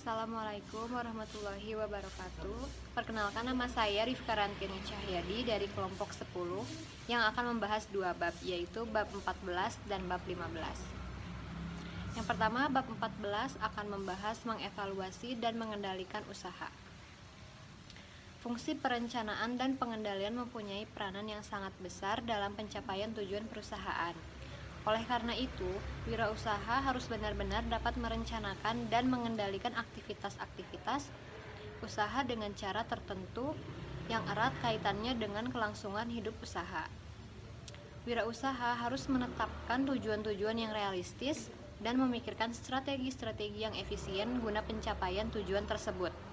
Assalamualaikum warahmatullahi wabarakatuh. Perkenalkan, nama saya Rifka Rantini Cahyadi dari kelompok 10 yang akan membahas dua bab, yaitu bab 14 dan bab 15. Yang pertama, bab 14 akan membahas mengevaluasi dan mengendalikan usaha. Fungsi perencanaan dan pengendalian mempunyai peranan yang sangat besar dalam pencapaian tujuan perusahaan. Oleh karena itu, wirausaha harus benar-benar dapat merencanakan dan mengendalikan aktivitas-aktivitas usaha dengan cara tertentu yang erat kaitannya dengan kelangsungan hidup usaha. Wirausaha harus menetapkan tujuan-tujuan yang realistis dan memikirkan strategi-strategi yang efisien guna pencapaian tujuan tersebut.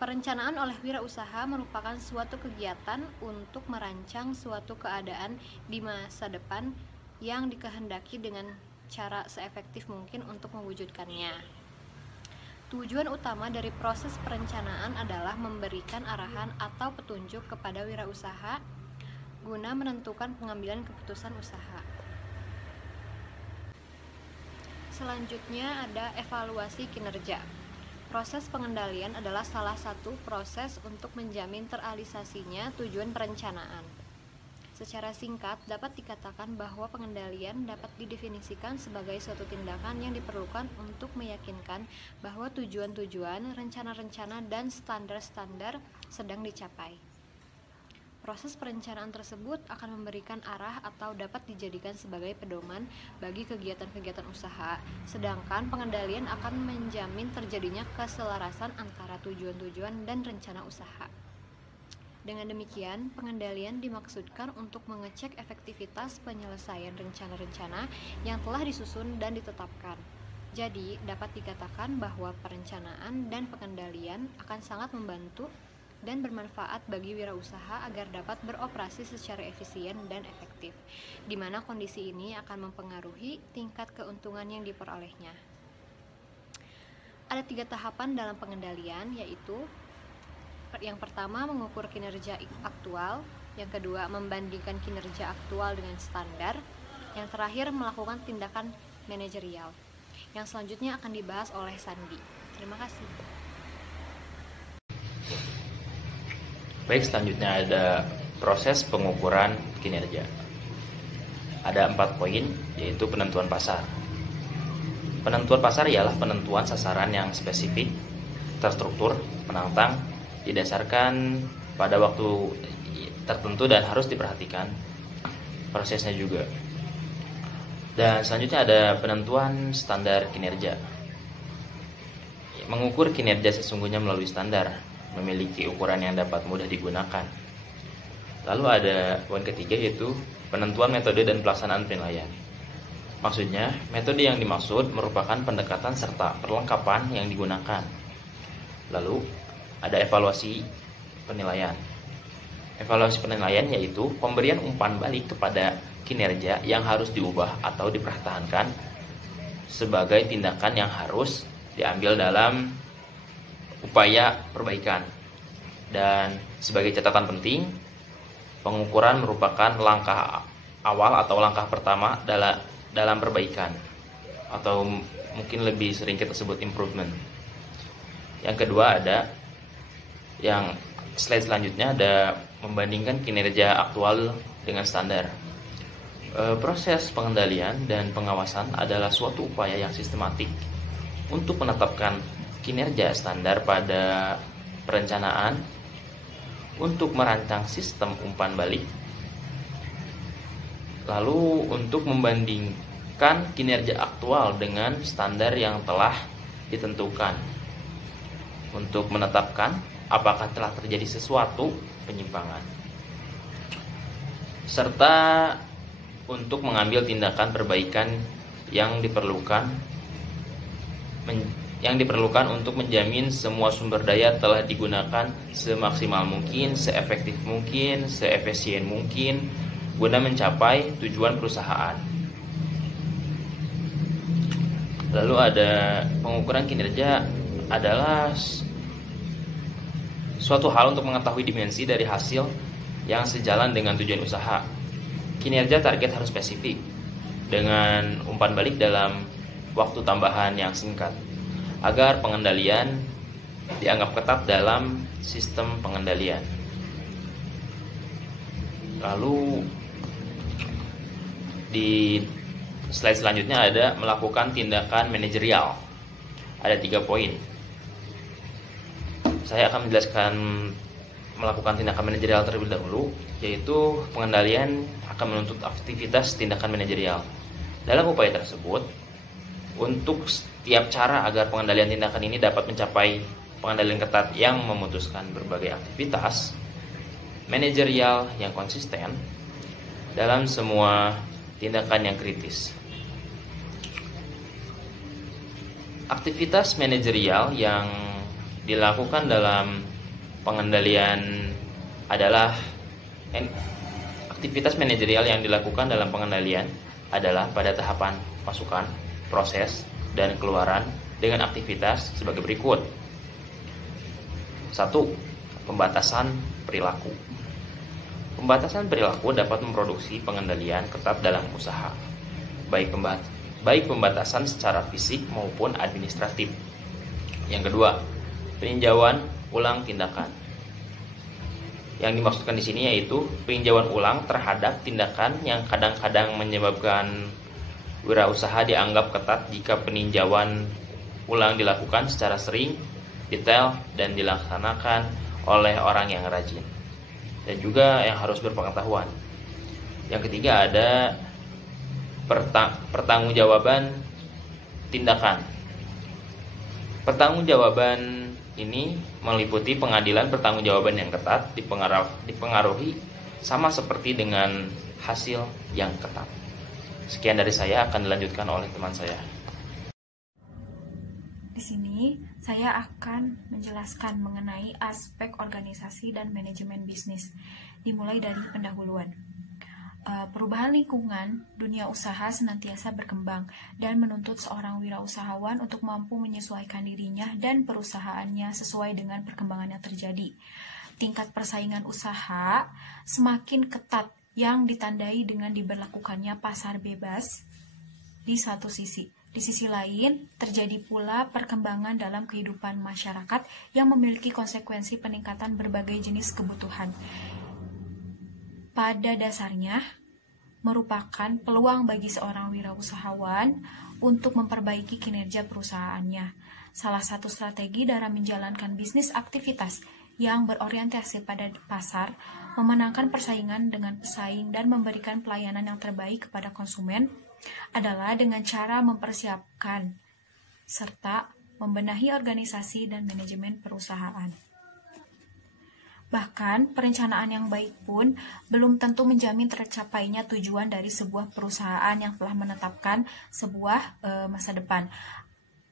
Perencanaan oleh wirausaha merupakan suatu kegiatan untuk merancang suatu keadaan di masa depan yang dikehendaki dengan cara seefektif mungkin untuk mewujudkannya. Tujuan utama dari proses perencanaan adalah memberikan arahan atau petunjuk kepada wirausaha guna menentukan pengambilan keputusan usaha. Selanjutnya ada evaluasi kinerja. Proses pengendalian adalah salah satu proses untuk menjamin terrealisasinya tujuan perencanaan. Secara singkat, dapat dikatakan bahwa pengendalian dapat didefinisikan sebagai suatu tindakan yang diperlukan untuk meyakinkan bahwa tujuan-tujuan, rencana-rencana, dan standar-standar sedang dicapai. Proses perencanaan tersebut akan memberikan arah atau dapat dijadikan sebagai pedoman bagi kegiatan-kegiatan usaha, sedangkan pengendalian akan menjamin terjadinya keselarasan antara tujuan-tujuan dan rencana usaha. Dengan demikian, pengendalian dimaksudkan untuk mengecek efektivitas penyelesaian rencana-rencana yang telah disusun dan ditetapkan. Jadi, dapat dikatakan bahwa perencanaan dan pengendalian akan sangat membantu dan bermanfaat bagi wirausaha agar dapat beroperasi secara efisien dan efektif, di mana kondisi ini akan mempengaruhi tingkat keuntungan yang diperolehnya. Ada 3 tahapan dalam pengendalian, yaitu yang pertama mengukur kinerja aktual, yang kedua membandingkan kinerja aktual dengan standar, yang terakhir melakukan tindakan manajerial. Yang selanjutnya akan dibahas oleh Sandi. Terima kasih. Baik, selanjutnya ada proses pengukuran kinerja. Ada 4 poin, yaitu penentuan pasar. Penentuan pasar ialah penentuan sasaran yang spesifik, terstruktur, menantang, didasarkan pada waktu tertentu dan harus diperhatikan prosesnya juga. Dan selanjutnya ada penentuan standar kinerja. Mengukur kinerja sesungguhnya melalui standar, memiliki ukuran yang dapat mudah digunakan. Lalu ada poin ketiga, yaitu penentuan metode dan pelaksanaan penilaian. Maksudnya, metode yang dimaksud merupakan pendekatan serta perlengkapan yang digunakan. Lalu ada evaluasi penilaian. Evaluasi penilaian yaitu pemberian umpan balik kepada kinerja yang harus diubah atau dipertahankan sebagai tindakan yang harus diambil dalam upaya perbaikan. Dan sebagai catatan penting, pengukuran merupakan langkah awal atau langkah pertama dalam perbaikan, atau mungkin lebih sering kita sebut improvement. Yang kedua ada yang slide selanjutnya, ada membandingkan kinerja aktual dengan standar. Proses pengendalian dan pengawasan adalah suatu upaya yang sistematik untuk menetapkan kinerja standar pada perencanaan, untuk merancang sistem umpan balik, lalu untuk membandingkan kinerja aktual dengan standar yang telah ditentukan, untuk menetapkan apakah telah terjadi sesuatu penyimpangan, serta untuk mengambil tindakan perbaikan yang diperlukan untuk menjamin semua sumber daya telah digunakan semaksimal mungkin, seefektif mungkin, seefisien mungkin guna mencapai tujuan perusahaan. Lalu ada pengukuran kinerja adalah suatu hal untuk mengetahui dimensi dari hasil yang sejalan dengan tujuan usaha. Kinerja target harus spesifik dengan umpan balik dalam waktu tambahan yang singkat. agar pengendalian dianggap ketat dalam sistem pengendalian. Lalu di slide selanjutnya ada melakukan tindakan manajerial. Ada 3 poin. Saya akan menjelaskan melakukan tindakan manajerial terlebih dahulu, yaitu pengendalian akan menuntut aktivitas tindakan manajerial. Dalam upaya tersebut, untuk setiap cara agar pengendalian tindakan ini dapat mencapai pengendalian ketat yang memutuskan berbagai aktivitas manajerial yang konsisten dalam semua tindakan yang kritis. Aktivitas manajerial yang dilakukan dalam pengendalian adalah pada tahapan masukan, proses, dan keluaran dengan aktivitas sebagai berikut. 1. Pembatasan perilaku. Pembatasan perilaku dapat memproduksi pengendalian ketat dalam usaha, baik pembatasan secara fisik maupun administratif. Yang kedua, peninjauan ulang tindakan. Yang dimaksudkan di sini yaitu peninjauan ulang terhadap tindakan yang kadang-kadang menyebabkan wirausaha dianggap ketat jika peninjauan ulang dilakukan secara sering, detail, dan dilaksanakan oleh orang yang rajin dan juga yang harus berpengetahuan. Yang ketiga ada pertanggungjawaban tindakan. Pertanggungjawaban ini meliputi pengadilan pertanggungjawaban yang ketat dipengaruhi sama seperti dengan hasil yang ketat. Sekian dari saya, akan dilanjutkan oleh teman saya. Di sini saya akan menjelaskan mengenai aspek organisasi dan manajemen bisnis, dimulai dari pendahuluan. Perubahan lingkungan dunia usaha senantiasa berkembang dan menuntut seorang wirausahawan untuk mampu menyesuaikan dirinya dan perusahaannya sesuai dengan perkembangan yang terjadi. Tingkat persaingan usaha semakin ketat yang ditandai dengan diberlakukannya pasar bebas di satu sisi. Di sisi lain, terjadi pula perkembangan dalam kehidupan masyarakat yang memiliki konsekuensi peningkatan berbagai jenis kebutuhan. Pada dasarnya, merupakan peluang bagi seorang wirausahawan untuk memperbaiki kinerja perusahaannya. Salah satu strategi dalam menjalankan bisnis aktivitas yang berorientasi pada pasar, memenangkan persaingan dengan pesaing dan memberikan pelayanan yang terbaik kepada konsumen adalah dengan cara mempersiapkan serta membenahi organisasi dan manajemen perusahaan. Bahkan, perencanaan yang baik pun belum tentu menjamin tercapainya tujuan dari sebuah perusahaan yang telah menetapkan sebuah masa depan.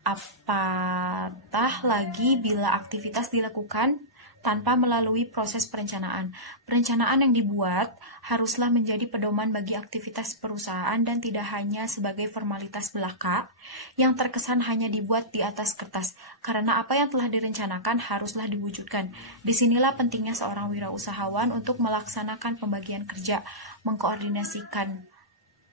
Apatah lagi bila aktivitas dilakukan tanpa melalui proses perencanaan. Perencanaan yang dibuat haruslah menjadi pedoman bagi aktivitas perusahaan dan tidak hanya sebagai formalitas belaka yang terkesan hanya dibuat di atas kertas, karena apa yang telah direncanakan haruslah diwujudkan. Disinilah pentingnya seorang wirausahawan untuk melaksanakan pembagian kerja, mengkoordinasikan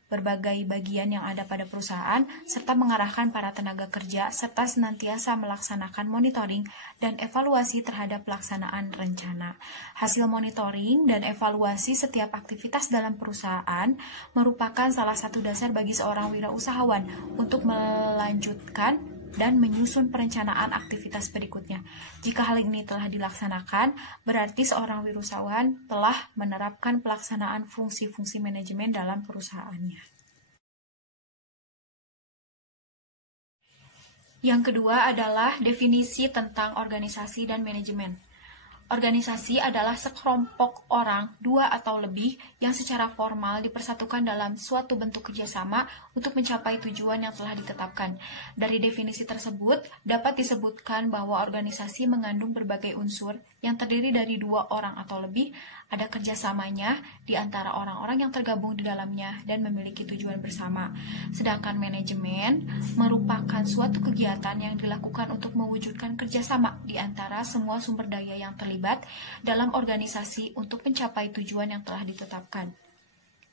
berbagai bagian yang ada pada perusahaan, serta mengarahkan para tenaga kerja, serta senantiasa melaksanakan monitoring dan evaluasi terhadap pelaksanaan rencana. Hasil monitoring dan evaluasi setiap aktivitas dalam perusahaan merupakan salah satu dasar bagi seorang wirausahawan untuk melanjutkan dan menyusun perencanaan aktivitas berikutnya. Jika hal ini telah dilaksanakan, berarti seorang wirausahawan telah menerapkan pelaksanaan fungsi-fungsi manajemen dalam perusahaannya. Yang kedua adalah definisi tentang organisasi dan manajemen. Organisasi adalah sekelompok orang, 2 atau lebih, yang secara formal dipersatukan dalam suatu bentuk kerjasama untuk mencapai tujuan yang telah ditetapkan. Dari definisi tersebut, dapat disebutkan bahwa organisasi mengandung berbagai unsur yang terdiri dari 2 orang atau lebih, ada kerjasamanya di antara orang-orang yang tergabung di dalamnya dan memiliki tujuan bersama. Sedangkan manajemen merupakan suatu kegiatan yang dilakukan untuk mewujudkan kerjasama di antara semua sumber daya yang terlibat dalam organisasi untuk mencapai tujuan yang telah ditetapkan.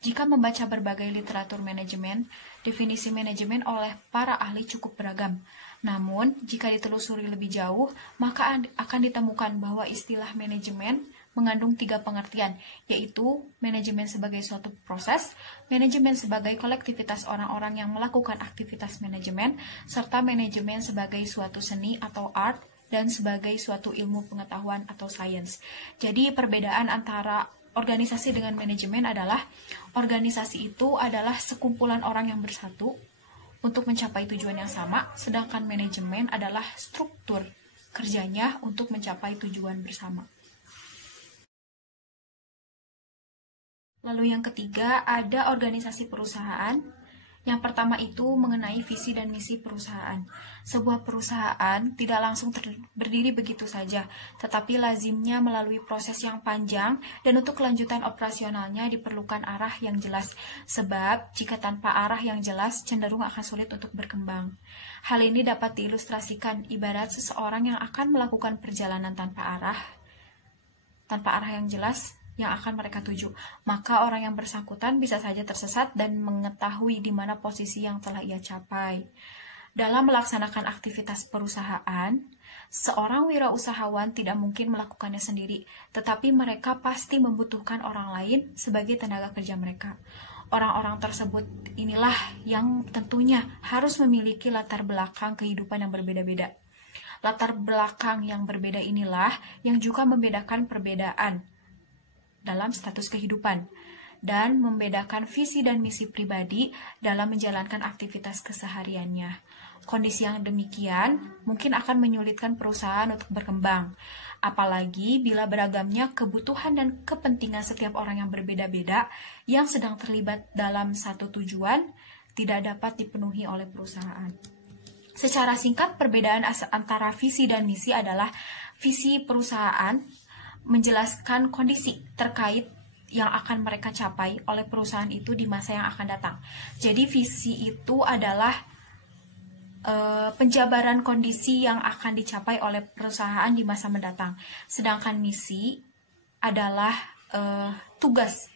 Jika membaca berbagai literatur manajemen, definisi manajemen oleh para ahli cukup beragam. Namun, jika ditelusuri lebih jauh, maka akan ditemukan bahwa istilah manajemen mengandung 3 pengertian, yaitu manajemen sebagai suatu proses, manajemen sebagai kolektivitas orang-orang yang melakukan aktivitas manajemen, serta manajemen sebagai suatu seni atau art, dan sebagai suatu ilmu pengetahuan atau sains. Jadi perbedaan antara organisasi dengan manajemen adalah organisasi itu adalah sekumpulan orang yang bersatu untuk mencapai tujuan yang sama, sedangkan manajemen adalah struktur kerjanya untuk mencapai tujuan bersama. Lalu yang ketiga, ada organisasi perusahaan. Yang pertama itu mengenai visi dan misi perusahaan. Sebuah perusahaan tidak langsung berdiri begitu saja, tetapi lazimnya melalui proses yang panjang dan untuk kelanjutan operasionalnya diperlukan arah yang jelas. Sebab jika tanpa arah yang jelas cenderung akan sulit untuk berkembang. Hal ini dapat diilustrasikan ibarat seseorang yang akan melakukan perjalanan tanpa arah yang jelas yang akan mereka tuju, maka orang yang bersangkutan bisa saja tersesat dan mengetahui di mana posisi yang telah ia capai. Dalam melaksanakan aktivitas perusahaan, seorang wirausahawan tidak mungkin melakukannya sendiri, tetapi mereka pasti membutuhkan orang lain sebagai tenaga kerja mereka. Orang-orang tersebut inilah yang tentunya harus memiliki latar belakang kehidupan yang berbeda-beda. Latar belakang yang berbeda inilah yang juga membedakan perbedaan dalam status kehidupan dan membedakan visi dan misi pribadi dalam menjalankan aktivitas kesehariannya. Kondisi yang demikian mungkin akan menyulitkan perusahaan untuk berkembang, apalagi bila beragamnya kebutuhan dan kepentingan setiap orang yang berbeda-beda yang sedang terlibat dalam satu tujuan tidak dapat dipenuhi oleh perusahaan. Secara singkat, perbedaan antara visi dan misi adalah visi perusahaan menjelaskan kondisi terkait yang akan mereka capai oleh perusahaan itu di masa yang akan datang. Jadi visi itu adalah penjabaran kondisi yang akan dicapai oleh perusahaan di masa mendatang. Sedangkan misi adalah tugas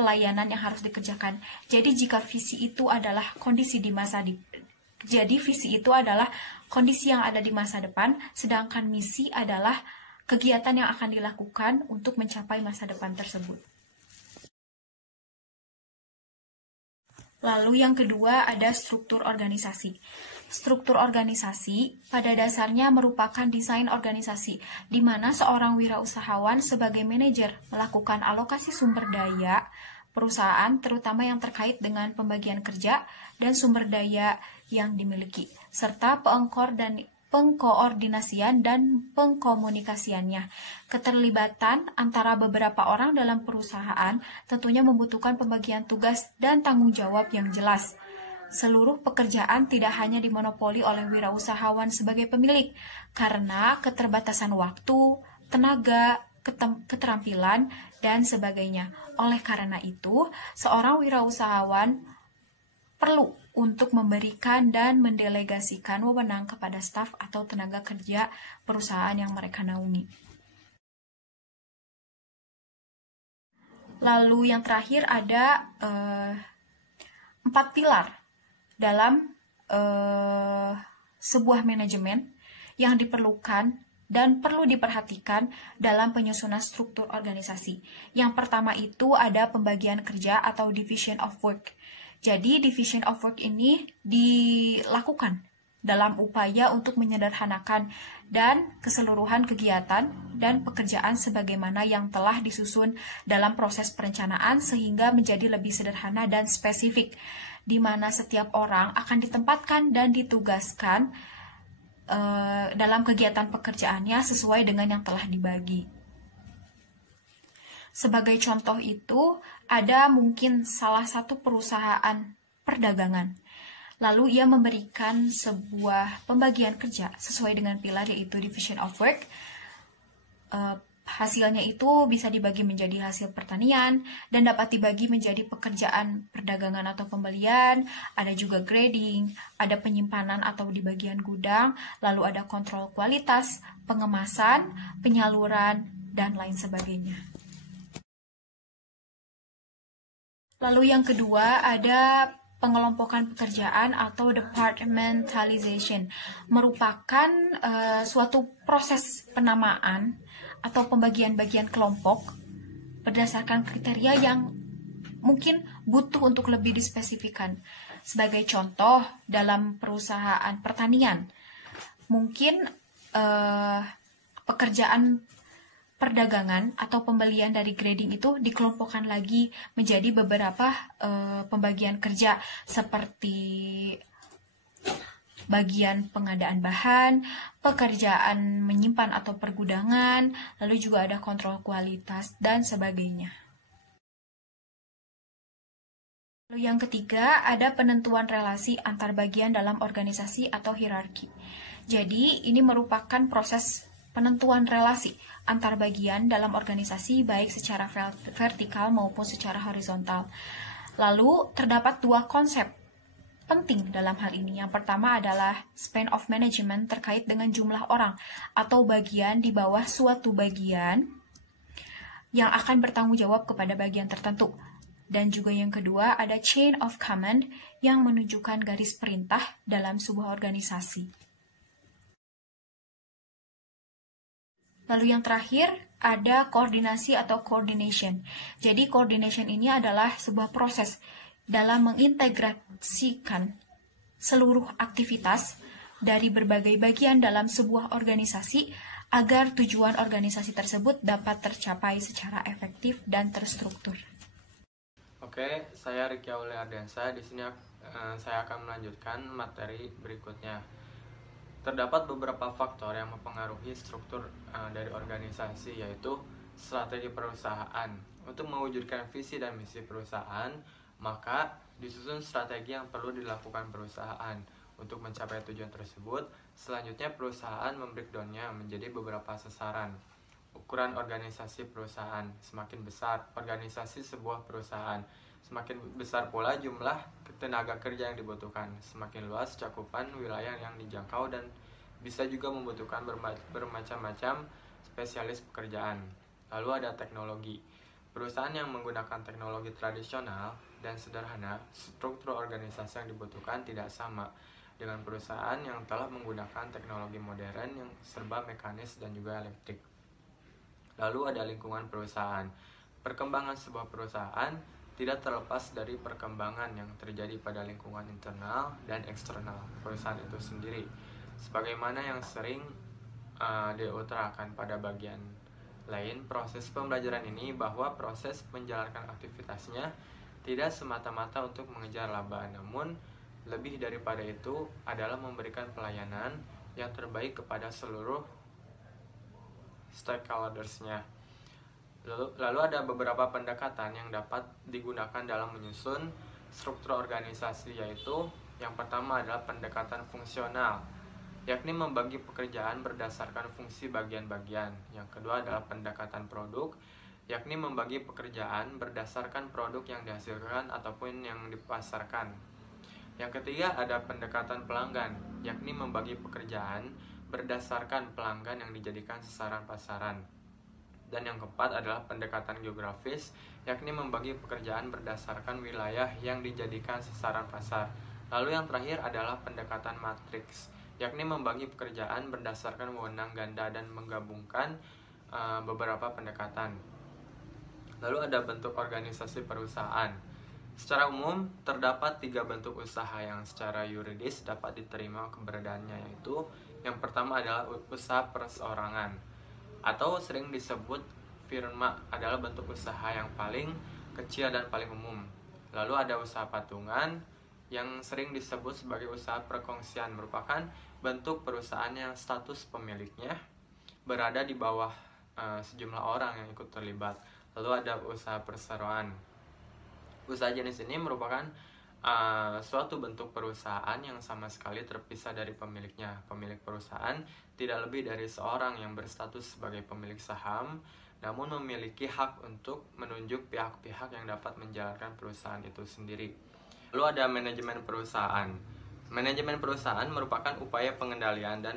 pelayanan yang harus dikerjakan. Jadi jika visi itu adalah kondisi di masa visi itu adalah kondisi yang ada di masa depan, sedangkan misi adalah kegiatan yang akan dilakukan untuk mencapai masa depan tersebut. Lalu yang kedua ada struktur organisasi. Struktur organisasi pada dasarnya merupakan desain organisasi, di mana seorang wirausahawan sebagai manajer melakukan alokasi sumber daya perusahaan, terutama yang terkait dengan pembagian kerja dan sumber daya yang dimiliki, serta pengkoordinasian dan pengkomunikasiannya. Keterlibatan antara beberapa orang dalam perusahaan tentunya membutuhkan pembagian tugas dan tanggung jawab yang jelas. Seluruh pekerjaan tidak hanya dimonopoli oleh wirausahawan sebagai pemilik, karena keterbatasan waktu, tenaga, keterampilan, dan sebagainya. Oleh karena itu, seorang wirausahawan perlu untuk memberikan dan mendelegasikan wewenang kepada staf atau tenaga kerja perusahaan yang mereka naungi. Lalu yang terakhir ada 4 pilar dalam sebuah manajemen yang diperlukan dan perlu diperhatikan dalam penyusunan struktur organisasi. Yang pertama itu ada pembagian kerja atau division of work. Jadi division of work ini dilakukan dalam upaya untuk menyederhanakan dan keseluruhan kegiatan dan pekerjaan sebagaimana yang telah disusun dalam proses perencanaan sehingga menjadi lebih sederhana dan spesifik, di mana setiap orang akan ditempatkan dan ditugaskan dalam kegiatan pekerjaannya sesuai dengan yang telah dibagi. Sebagai contoh itu, ada mungkin salah satu perusahaan perdagangan. Lalu ia memberikan sebuah pembagian kerja sesuai dengan pilar yaitu division of work. Hasilnya itu bisa dibagi menjadi hasil pertanian dan dapat dibagi menjadi pekerjaan perdagangan atau pembelian, ada juga grading, ada penyimpanan atau di bagian gudang, lalu ada kontrol kualitas, pengemasan, penyaluran, dan lain sebagainya. Lalu yang kedua ada pengelompokan pekerjaan atau departmentalization, merupakan suatu proses penamaan atau pembagian-bagian kelompok berdasarkan kriteria yang mungkin butuh untuk lebih dispesifikan. Sebagai contoh, dalam perusahaan pertanian, mungkin pekerjaan perdagangan atau pembelian dari grading itu dikelompokkan lagi menjadi beberapa pembagian kerja seperti bagian pengadaan bahan, pekerjaan menyimpan atau pergudangan, lalu juga ada kontrol kualitas dan sebagainya. Lalu yang ketiga ada penentuan relasi antar bagian dalam organisasi atau hierarki. Jadi ini merupakan proses penentuan relasi antar bagian dalam organisasi baik secara vertikal maupun secara horizontal. Lalu terdapat dua konsep penting dalam hal ini. Yang pertama adalah span of management terkait dengan jumlah orang atau bagian di bawah suatu bagian yang akan bertanggung jawab kepada bagian tertentu. Dan juga yang kedua ada chain of command yang menunjukkan garis perintah dalam sebuah organisasi. Lalu yang terakhir ada koordinasi atau coordination. Jadi coordination ini adalah sebuah proses dalam mengintegrasikan seluruh aktivitas dari berbagai bagian dalam sebuah organisasi agar tujuan organisasi tersebut dapat tercapai secara efektif dan terstruktur. Oke, saya Ricky Aulia Ardiansa. Di sini saya akan melanjutkan materi berikutnya. Terdapat beberapa faktor yang mempengaruhi struktur dari organisasi, yaitu strategi perusahaan. Untuk mewujudkan visi dan misi perusahaan, maka disusun strategi yang perlu dilakukan perusahaan. Untuk mencapai tujuan tersebut, selanjutnya perusahaan membreakdown-nya menjadi beberapa sasaran. Ukuran organisasi perusahaan, semakin besar organisasi sebuah perusahaan, semakin besar pula jumlah tenaga kerja yang dibutuhkan, semakin luas cakupan wilayah yang dijangkau dan bisa juga membutuhkan bermacam-macam spesialis pekerjaan. Lalu ada teknologi. Perusahaan yang menggunakan teknologi tradisional dan sederhana, struktur organisasi yang dibutuhkan tidak sama dengan perusahaan yang telah menggunakan teknologi modern yang serba mekanis dan juga elektrik. Lalu ada lingkungan perusahaan. Perkembangan sebuah perusahaan tidak terlepas dari perkembangan yang terjadi pada lingkungan internal dan eksternal perusahaan itu sendiri. Sebagaimana yang sering diutarakan pada bagian lain, proses pembelajaran ini bahwa proses menjalankan aktivitasnya tidak semata-mata untuk mengejar laba, namun lebih daripada itu adalah memberikan pelayanan yang terbaik kepada seluruh stakeholders-nya. Lalu ada beberapa pendekatan yang dapat digunakan dalam menyusun struktur organisasi, yaitu yang pertama adalah pendekatan fungsional, yakni membagi pekerjaan berdasarkan fungsi bagian-bagian. Yang kedua adalah pendekatan produk, yakni membagi pekerjaan berdasarkan produk yang dihasilkan ataupun yang dipasarkan. Yang ketiga ada pendekatan pelanggan, yakni membagi pekerjaan berdasarkan pelanggan yang dijadikan sasaran pasaran. Dan yang keempat adalah pendekatan geografis, yakni membagi pekerjaan berdasarkan wilayah yang dijadikan sasaran pasar. Lalu yang terakhir adalah pendekatan matriks, yakni membagi pekerjaan berdasarkan wewenang ganda dan menggabungkan beberapa pendekatan. Lalu ada bentuk organisasi perusahaan. Secara umum, terdapat 3 bentuk usaha yang secara yuridis dapat diterima keberadaannya, yaitu yang pertama adalah usaha perseorangan, atau sering disebut firma, adalah bentuk usaha yang paling kecil dan paling umum. Lalu ada usaha patungan yang sering disebut sebagai usaha perkongsian, merupakan bentuk perusahaan yang status pemiliknya berada di bawah sejumlah orang yang ikut terlibat. Lalu ada usaha perseroan. Usaha jenis ini merupakan suatu bentuk perusahaan yang sama sekali terpisah dari pemiliknya. Pemilik perusahaan tidak lebih dari seorang yang berstatus sebagai pemilik saham, namun memiliki hak untuk menunjuk pihak-pihak yang dapat menjalankan perusahaan itu sendiri. Lalu ada manajemen perusahaan. Manajemen perusahaan merupakan upaya pengendalian dan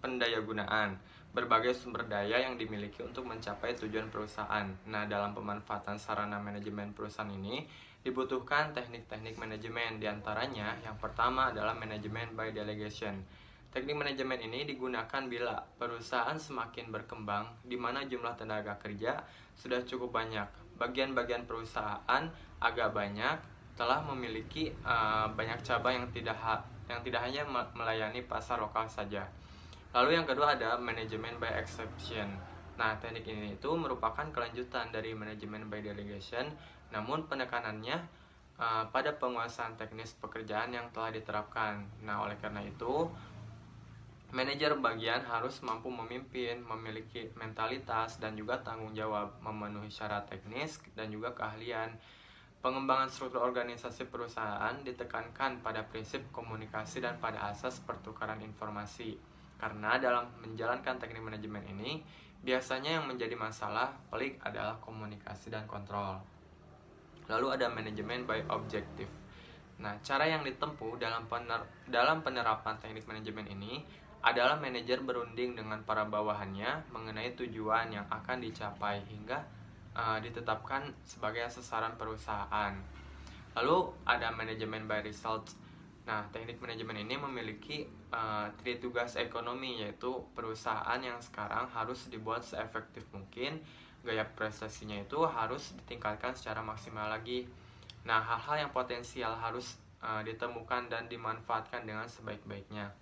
pendayagunaan berbagai sumber daya yang dimiliki untuk mencapai tujuan perusahaan. Nah, dalam pemanfaatan sarana manajemen perusahaan ini Dibutuhkan teknik-teknik manajemen, diantaranya yang pertama adalah manajemen by delegation. Teknik manajemen ini digunakan bila perusahaan semakin berkembang, di mana jumlah tenaga kerja sudah cukup banyak. Bagian-bagian perusahaan agak banyak, telah memiliki banyak cabang yang tidak hanya melayani pasar lokal saja. Lalu yang kedua ada manajemen by exception. Nah, teknik ini itu merupakan kelanjutan dari manajemen by delegation, namun penekanannya pada penguasaan teknis pekerjaan yang telah diterapkan. Nah, oleh karena itu, manajer bagian harus mampu memimpin, memiliki mentalitas dan juga tanggung jawab, memenuhi syarat teknis dan juga keahlian. Pengembangan struktur organisasi perusahaan ditekankan pada prinsip komunikasi dan pada asas pertukaran informasi. Karena dalam menjalankan teknik manajemen ini, biasanya yang menjadi masalah pelik adalah komunikasi dan kontrol. Lalu ada manajemen by objective. Nah, cara yang ditempuh dalam penerapan teknik manajemen ini adalah manajer berunding dengan para bawahannya mengenai tujuan yang akan dicapai hingga ditetapkan sebagai sasaran perusahaan. Lalu ada manajemen by results. Nah, teknik manajemen ini memiliki tugas ekonomi, yaitu perusahaan yang sekarang harus dibuat seefektif mungkin, gaya prestasinya itu harus ditingkatkan secara maksimal lagi. Nah, hal-hal yang potensial harus ditemukan dan dimanfaatkan dengan sebaik-baiknya.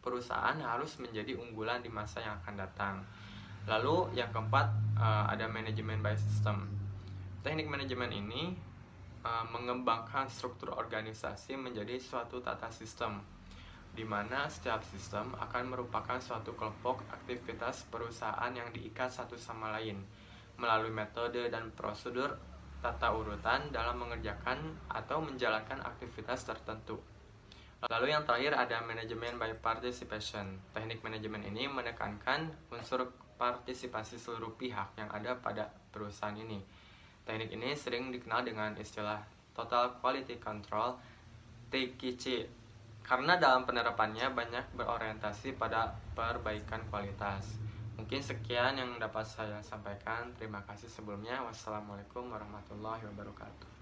Perusahaan harus menjadi unggulan di masa yang akan datang. Lalu yang keempat ada manajemen by system. Teknik manajemen ini mengembangkan struktur organisasi menjadi suatu tata sistem, di mana setiap sistem akan merupakan suatu kelompok aktivitas perusahaan yang diikat satu sama lain melalui metode dan prosedur tata urutan dalam mengerjakan atau menjalankan aktivitas tertentu. Lalu yang terakhir ada manajemen by participation. Teknik manajemen ini menekankan unsur partisipasi seluruh pihak yang ada pada perusahaan ini. Teknik ini sering dikenal dengan istilah Total Quality Control (TQC) karena dalam penerapannya banyak berorientasi pada perbaikan kualitas. Mungkin sekian yang dapat saya sampaikan. Terima kasih sebelumnya. Wassalamualaikum warahmatullahi wabarakatuh.